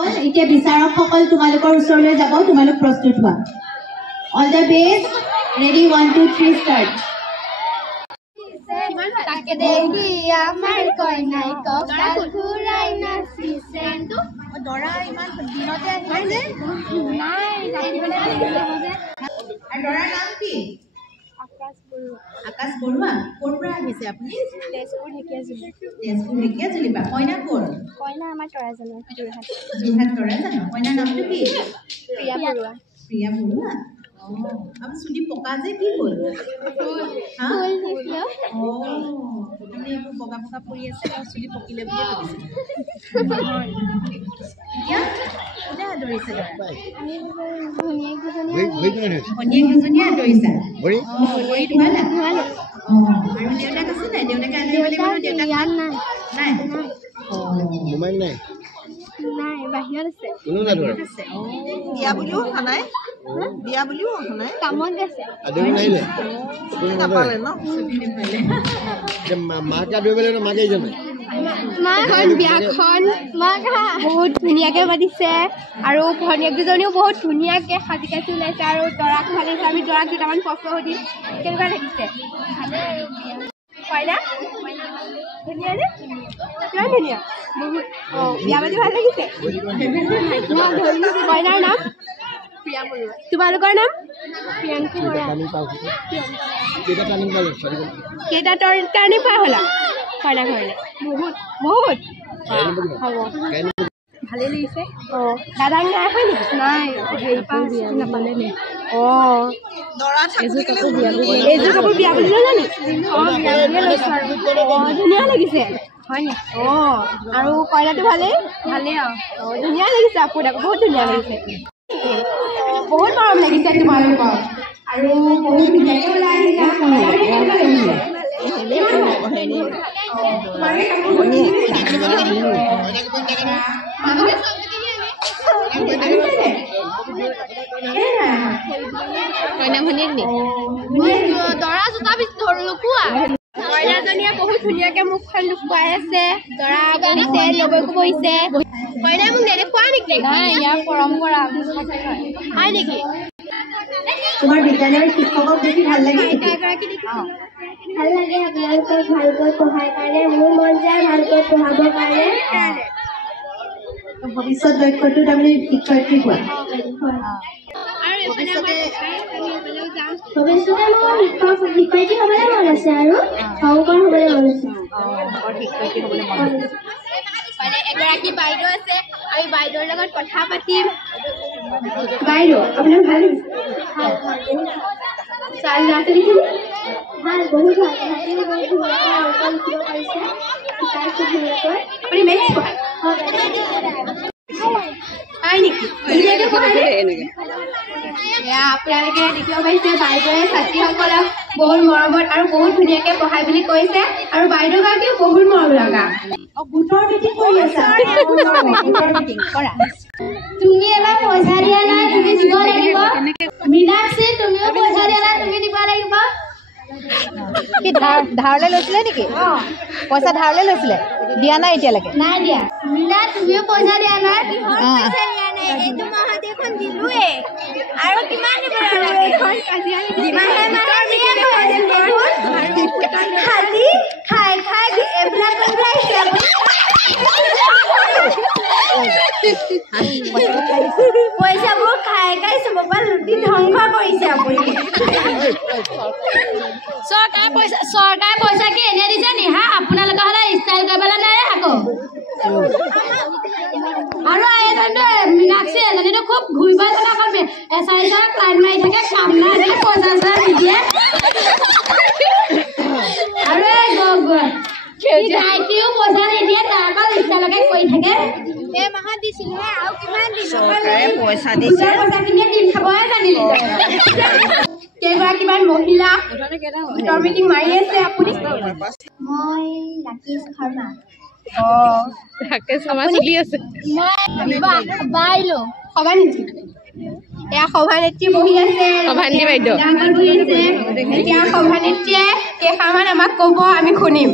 এতিয়া বিচাৰকসকল তোমালোকৰ ওচৰলৈ যাব তোমালোক প্ৰস্তুত হোৱা all the best ready 1 2 3 start তাকে দেখি আমাৰ কইনাই কঁকাল ঘূৰাই নাচিছে দৰা ইমান দিনতে আহিছে নাই আৰু দৰাৰ নাম কি আকাশ বৰুৱা ক'ৰ পৰা আহিছে আপুনি তেজপুৰ ঢেকিয়াজুলি পৰা কইনা ক'ৰ কইনা আমাৰ তৰাজানৰ যোৰহাট তৰাজানৰ কইনাৰ নামটো কি প্ৰিয়া বৰুৱা আপুনি চুলি পকা যে কি হ'ল বগা বগা পৰি আছে আৰু চুলি পকিলে বুলিয়ে ভাবিছে এতিয়া কোনে আদৰিছে ভনীয়েক দুজনীয়ে আদৰিছা আৰু দেউতাক আছে নাই দেউতাকে আদৰিব লাগিব দেউতাক নাই নাই বাহিৰত আছে বিয়া বুলিও অহা নাই কামত গৈছে নাপালে ন বিয়াখন বহুত ধুনীয়াকে পাতিছে আৰু ভনীয়েক দুজনীও বহুত ধুনীয়াকে সাজি কাচি ওলাইছে আৰু দৰাক ভালিছে আমি দৰাক দুটামান প্ৰশ্ন সুধিম কেনেকুৱা লাগিছে কইনা ধুনীয়া নে কিমান ধুনীয়া বহুত বিয়া পাতি ভাল লাগিছে কইনাৰ নাম প্ৰিয়া বৰুৱা তোমালোকৰ নাম প্ৰিয়াংকু বৰা কেইটা টাৰ্ণিং পাৰ হ'লা কইনা ঘৰলৈ বহুত হ'ব ভালেই লাগিছে দাদাক নাই হয় নেকি নাই হেৰি পাছ নাপালে নে এইযোৰ কাপোৰ বিয়া বুলি ল'লা নি বিয়া বুলিয়ে লৈছোঁ আৰু ধুনীয়া লাগিছে হয় নি আৰু কইনাটো ভালেই আৰু ধুনীয়া লাগিছে আপোনাক বহুত ধুনীয়া লাগিছে বহুত মৰম লাগিছে তোমালোকক আৰু বহুত ধুনীয়াকৈ ওলাই আহিছা দৰা জোতা লুকুৱা কইনাজনীয়ে বহুত ধুনীয়াকে মুখখন লুকুৱাই আছে দৰা বহিছে লগৈকো বহিছে কইনাই মোক নেদেখুৱা নেকি নাই ইয়াৰ পৰম্পৰা হয় নেকি তোমাৰ বিদ্যালয়ৰ শিক্ষকক দেখি ভাল লাগে ভাল লাগে আপোনালোকক ভালকৈ পঢ়াৰ কাৰণে মোৰ মন যায় ভালকৈ পঢ়াবৰ কাৰণে ভৱিষ্যত লক্ষ্যটো তাৰমানে শিক্ষয়িত্ৰী হোৱা ভৱিষ্যতে মোৰ শিক্ষয়িত্ৰী হ'বলৈ মন আছে আৰু শংকৰ হ'বলৈ মন আছে এগৰাকী বাইদেউ আছে আমি বাইদেউৰ লগত কথা পাতিম বাইদেউ আপোনাৰ ভাল চাই ল'ৰাটো দেখিলে ভাল বহুত ভাল আপুনি মেথছ পঢ়ায় হয় নেকি আপোনালোকে দেখিব পাৰিছে বাইদেৱে ছাত্ৰীসকলক বহুত মৰমত আৰু বহুত ধুনীয়াকে পঢ়াই বুলি কৈছে আৰু বাইদেউগৰাকীও বহুত মৰম লগা গোটৰ মিটিং কৰি আছা তুমি এবাৰ পইচা দিয়া নাই তুমি দিব লাগিব মীনাক্ষী তুমিও পইচা দিয়া নাই তুমি দিব লাগিব কি ধাৰলৈ লৈছিলে নেকি পইচা ধাৰলৈ লৈছিলে দিয়া নাই এতিয়ালৈকে নাই দিয়া মীনা তুমিও পইচা দিয়া নাই এইটো মাহত এখন দিলোৱে আৰু কিমান দিব লাগে খালি খাই খাই এইবিলাক পইচাবোৰ খাই খাই চবৰ পৰা লুটি ধ্বংস কৰিছে আপুনি চৰকাৰে পইচা কি এনে দিছে নি হা আপোনালোকে হ'লে ষ্টাইল কৰিবলৈ নাই আকৌ আৰু মীনাক্ষী এজনীতো খুব ঘূৰিব জানে অকল এচাইজৰ ক্লাইণ্ট মাৰি থাকে কাম নাই পইচা চইচা নিদিয়ে আৰু গাইটিও পইচা নিদিয়ে তাৰ অকল ষ্টাইলকে কৰি থাকে এই মাহত দিছিলহে আৰু কিমান দিব পইচা দিছে পইচাখিনিয়ে দিন খাবহে জানিলে কেইগৰাকীমান মহিলা গোটৰ মিটিং মাৰি আছে আপুনি মই ৰাকেশ শৰ্মা ৰাকেশ শৰ্মা চলি আছে বাইলো সভানেত্ৰী এয়া সভানেত্ৰী বহি আছে সভানেত্ৰী বাইদেউ বহি আছে এতিয়া সভানেত্ৰীয়ে কেইষাৰমান আমাক ক'ব আমি শুনিম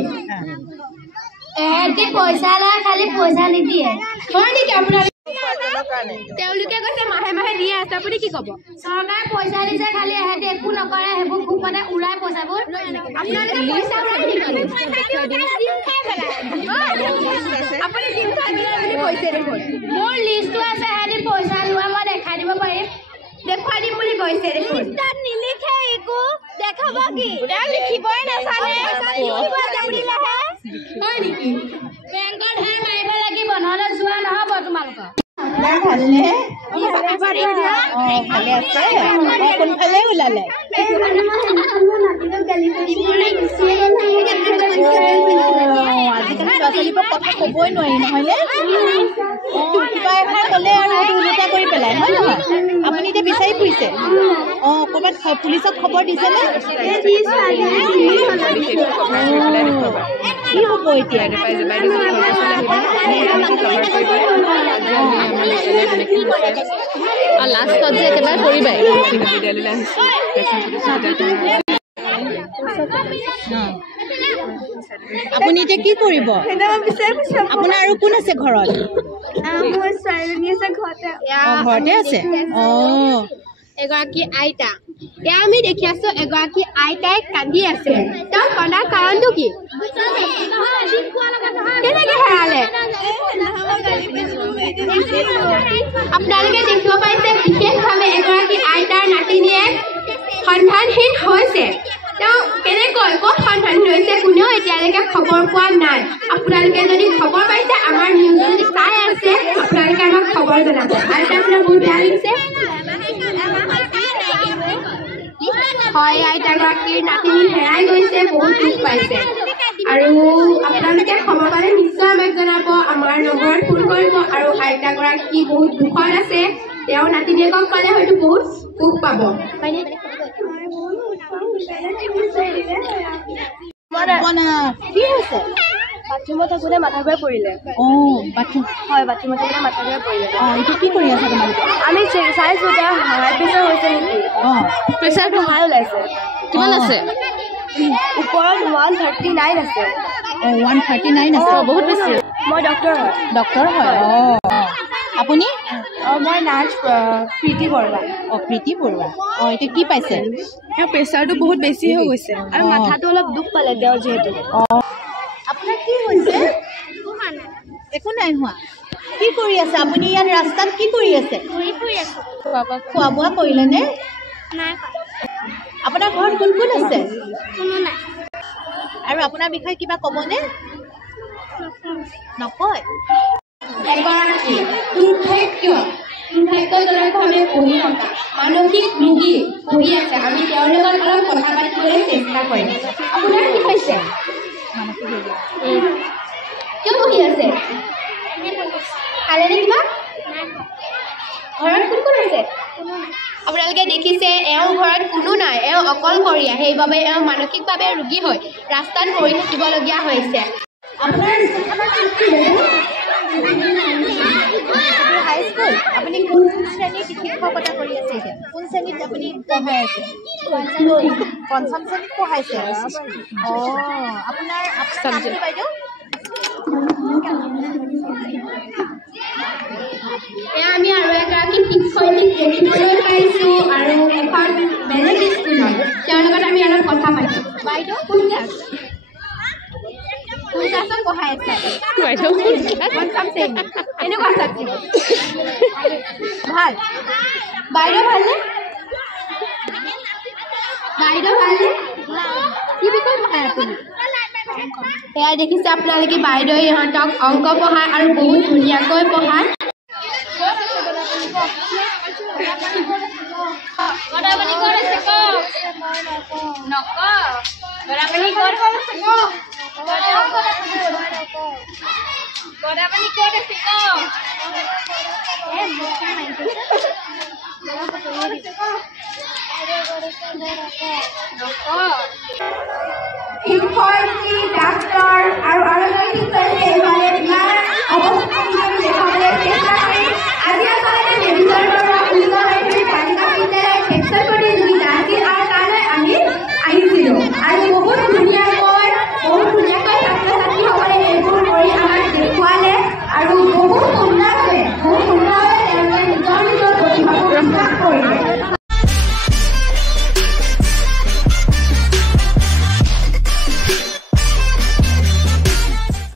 এহেঁতি পইচা লয় খালি পইচা নিদিয়ে হয় নেকি আপোনাৰ তেওঁলোকে কৈছে মাহে মাহে দিয়ে আছে আপুনি কি ক'ব চৰকাৰে পইচা দিছে খালি এহেঁতি একো নকৰে সেইবোৰ খুব মানে উৰাই পইচাবোৰ আপোনালোকে পইচা উৰাই নেকি আপুনি দিন খাই বুলি কৈছে দেখোন মোৰ লিষ্টটো আছে এহেঁতি পইচা লোৱা মই দেখাই দিব পাৰিম দেখুৱাই দিম বুলি কৈছে দেখোন নিলিখে একো দেখাব কি তেওঁ লিখিবই নাজানে হয় নেকি বেংকত ধাৰ মাৰিব লাগিব নহ'লে যোৱা নহ'ব তোমালোকৰ ভালনে ভালে আছে কোনফালে ওলালে আজিকালি ল'ৰা ছোৱালীবোৰক কথা ক'বই নোৱাৰি নহয়নে কিবা এষাৰ ক'লে আৰু সেইটো ওলোটা কৰি পেলাই হয় নহয় আপুনি এতিয়া বিচাৰি ফুৰিছে ক'ৰবাত পুলিচক খবৰ দিছেনে কি হ'ব এতিয়া লাষ্টত যে একেবাৰে কৰিবাই আপুনি এতিয়া কি কৰিব আপোনাৰ আৰু কোন আছে ঘৰত ঘৰতে আছে এগৰাকী আইতা এয়া আমি দেখি আছো এগৰাকী আইতাই কান্দি আছে তেওঁ কন্দাৰ কাৰণটো কি কেনেকে হেৰালে আপোনালোকে দেখিব পাইছে বিশেষভাৱে এগৰাকী আইতাৰ নাতিনীয়ে সন্ধানহীন হৈছে তেওঁ কেনেকৈ ক'ত সন্ধানহীন হৈছে কোনেও এতিয়ালৈকে খবৰ পোৱা নাই আপোনালোকে যদি খবৰ পাইছে আমাৰ নিউজ যদি চাই আছে আপোনালোকে আমাক খবৰ জনাব আৰু আপোনাৰ বহুত বেয়া লাগিছে হয় আইতাগৰাকীৰ নাতিনী হেৰাই গৈছে বহুত দুখ পাইছে আৰু আপোনালোকে খবৰ পালে নিশ্চয় আমাক জনাব আমাৰ নম্বৰত ফোন কৰিব আৰু আইতাগৰাকী বহুত দুখত আছে তেওঁ নাতিনীয়েকক পালে হয়তো বহুত সুখ পাব কি হৈছে বাথৰুমত থাকোঁতে মাথা ঘূৰাই পৰিলে বাথৰুম হয় বাথৰুমত থাকোঁতে মাথা ঘূৰাই পৰিলে এইটো কি কৰি আছে তোমালোকে আমি চাইছোঁ তেওঁ হাই প্ৰেছাৰ হৈছে নেকি প্ৰেছাৰটো হাই ওলাইছে কিমান আছে ওপৰত 139 আছে 139 আছে বহুত বেছি মই ডক্টৰ হয় আপুনি মই নাৰ্ছ প্ৰীতি বৰুৱা প্ৰীতি বৰুৱা এতিয়া কি পাইছে তেওঁৰ প্ৰেছাৰটো বহুত বেছি হৈ গৈছে আৰু মাথাটো অলপ দুখ পালে তেওঁৰ যিহেতু আপোনাৰ কি হৈছে একো নাই হোৱা কি কৰি আছে আপুনি ইয়াত ৰাস্তাত কি কৰি আছে খোৱা বোৱা কৰিলেনে আপোনাৰ ঘৰত কোন কোন আছে আৰু আপোনাৰ বিষয়ে কিবা ক'বনে নকয় এগৰাকী দুৰ্ভাগ্যজনকভাৱে পঢ়ি থকা মানসিক ৰোগী পঢ়ি আছে আমি তেওঁৰ লগত অলপ কথা পাতিবলৈ চেষ্টা কৰিম আপোনাৰ কি হৈছে কিয় পঢ়ি আছে খালেনে কিবা ঘৰত কোন কোন আছে আপোনালোকে দেখিছে এওঁৰ ঘৰত কোনো নাই এওঁ অকলশৰীয়া সেইবাবে এওঁ মানসিকভাৱে ৰোগী হৈ ৰাস্তাত পৰি থাকিবলগীয়া হৈছে হাইস্কুল আপুনি কোন শ্ৰেণীত শিক্ষকতা কৰি আছে এতিয়া কোন শ্ৰেণীত আপুনি পঢ়াই আছে পঞ্চম শ্ৰেণীত পঢ়াইছে আপোনাৰ বাইদেউ এয়া আমি আৰু এগৰাকী শিক্ষয়িত্ৰীক দেখিবলৈ পাইছোঁ আৰু এখন বেলেগ স্কুলত তেওঁৰ লগত আমি অলপ কথা পাতিম বাইদেউ কোন ক্লাছ কোন ক্লাছত পঢ়াই আছে বাইদেউ পঞ্চম শ্ৰেণী কেনেকুৱা ছাত্ৰী ভাল বাইদেউ ভালনে কি বিষয়ে পঢ়াই আপুনি এয়া দেখিছে আপোনালোকে বাইদেউ ইহঁতক অংক পঢ়ায় আৰু বহুত ধুনীয়াকৈ পঢ়ায় শিক্ষয়িত্ৰী ডাক্তৰ আৰু এজন শিক্ষয়িত্ৰী এইভাগে ইয়াৰ অৱস্থা হিচাপে দেখাবলৈ চেষ্টা কৰি আজি আচলতে মেডিকেলৰ পৰা উলিওৱা হৈ তালিকা বিদ্যালয়ৰ সেকশ্যন প্ৰতিযোগিতা আছিল আৰু তালৈ আমি আহিছিলোঁ আৰু বহুত ধুনীয়াকৈ ছাত্ৰ ছাত্ৰীসকলে এইবোৰ কৰি আমাক দেখুৱালে আৰু বহুত সুন্দৰভাৱে তেওঁলোকে বিশ্বাস কৰিলে